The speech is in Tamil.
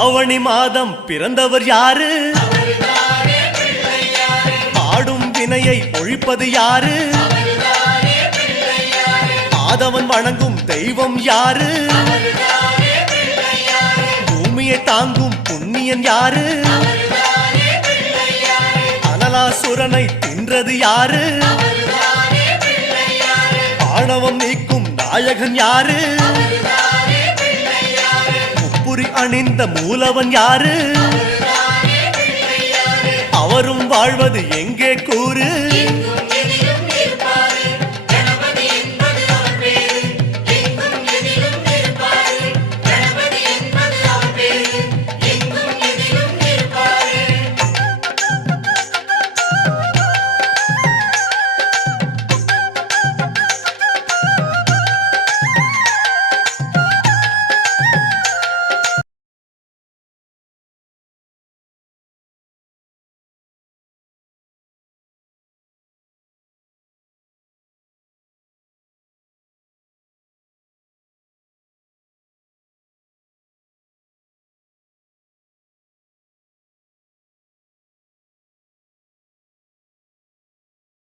ஆவணி மாதம் பிறந்தவர் யாரு? ஆடும் வினையை ஒழிப்பது யாரு? ஆதவன் வணங்கும் தெய்வம் யாரு? பூமியை தாங்கும் புண்ணியன் யாரு? அனலாசுரனை தின்றது யாரு? ஆணவம் நீக்கும் நாயகன் யாரு? முப்புரி அணிந்த மூலவன் யாரு? அவரும் வாழ்வது எங்கே கூறு?